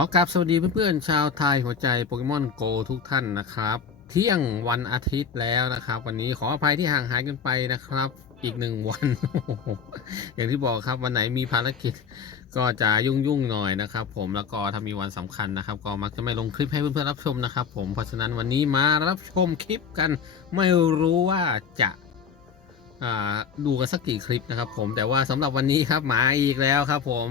ขอกราบสวัสดีเพื่อนๆชาวไทยหัวใจโปเกมอนโกทุกท่านนะครับ เที่ยงวันอาทิตย์แล้วนะครับ วันนี้ขออภัยที่ห่างหายกันไปนะครับ อีกหนึ่งวัน อย่างที่บอกครับวันไหนมีภารกิจ ก็จะยุ่งๆหน่อยนะครับ ผมแล้วก็ถ้ามีวันสำคัญนะครับ ก็มักจะไม่ลงคลิปให้เพื่อนๆรับชมนะครับ ผมเพราะฉะนั้นวันนี้มารับชมคลิปกัน ไม่รู้ว่าจะดูกันสักกี่คลิปนะครับ ผมแต่ว่าสำหรับวันนี้ครับมาอีกแล้วครับ ผม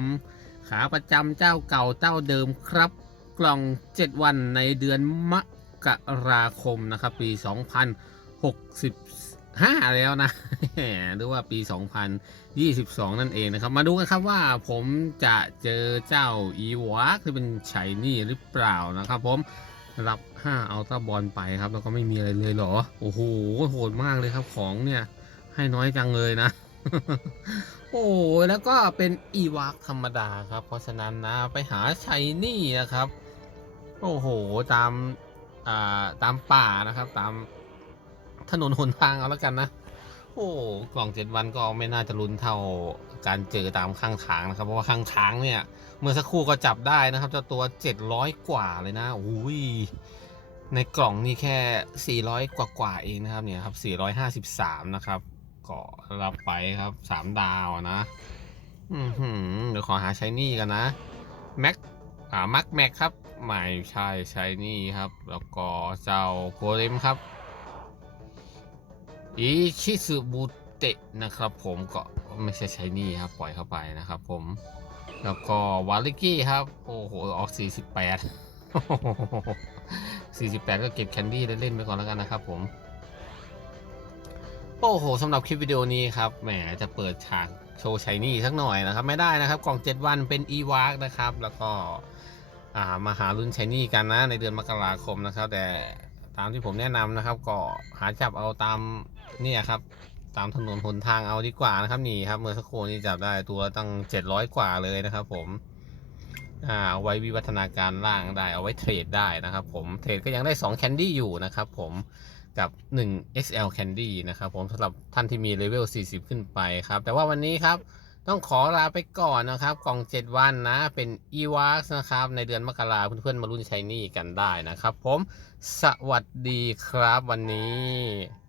ขาประจำเจ้าเก่าเจ้าเดิมครับ กล่อง 7 วันในเดือนมกราคมนะครับ ปี 2065 แล้วนะหรือว่าปี 2022 นั่นเองนะครับ มาดูกันครับว่าผมจะเจอเจ้าอีวากที่เป็นไชนี่หรือเปล่านะครับผมรับ5อัลตร้าบอลไปครับ แล้วก็ไม่มีอะไรเลยเหรอ โอ้โหโหดมากเลยครับของเนี่ย ให้น้อยจังเลยนะ โอ้แล้วก็เป็นอีวากธรรมดาครับ เพราะฉะนั้นนะไปหาชัยนี่นะครับ โอ้โหตามอ่าตามป่านะครับ ตามถนนหนทางเอาแล้วกันนะ โอ้กล่องเจ็ดวันก็ไม่น่าจะลุ้นเท่าการเจอตามข้างทางนะครับ เพราะว่าข้างทางเนี่ย เมื่อสักครู่ก็จับได้นะครับเจ้าตัว700กว่าเลยนะอุ้ยในกล่องนี่แค่ 400 กว่ากว่าเองนะครับเนี่ยครับ453 นะครับ ก็รับไปครับ3ดาวนะอือหือเดี๋ยวขอหาใช้นี่กันนะแม็กอ่ามักแม็กครับไม่ใช่ใช้นี่ครับ แล้วก็เจ้าโกเลมครับอิชิสึบุเตะนะครับ ผมก็ไม่ใช่ใช้นี่ครับ ปล่อยเข้าไปนะครับ ผม แล้วก็วาลิกี้ครับ โอ้โหออก 48 48 ก็เก็บแคนดี้เล่นๆไปก่อนแล้วกันนะครับผม โอ้โหสำหรับคลิปวิดีโอนี้ครับแหมจะเปิดฉากโชว์ชัยนี่สักหน่อยนะครับ ไม่ได้นะครับกล่อง 7 วันเป็น e w a r k นะครับ แล้วก็ามาหารุ่นชัยนี่กันนะในเดือนมกราคมนะครับ แต่ตามที่ผมแนะนำนะครับ ก็หาจับเอาตามเนี่ยครับ ตามถนนหนทางเอาดีกว่านะครับนี่ครับเมื่อสักครู่นี้จับได้ตัวตั้ง 700 กว่าเลยนะครับ ผมเอาไว้วิวัฒนาการล่างได้เอาไว้เทรดได้นะครับ ผมเทรดก็ยังได้2 Candy อยู่นะครับ ผม กับ 1 XL Candy นะครับผมสำหรับท่านที่มีเลเวล 40 ขึ้นไปครับ แต่ว่าวันนี้ครับต้องขอลาไปก่อนนะครับ กล่อง 7 วันนะ เป็น e w a x นะครับ ในเดือนมกราเพื่อนๆ มารุ่นใช้นี่กันได้นะครับผม สวัสดีครับวันนี้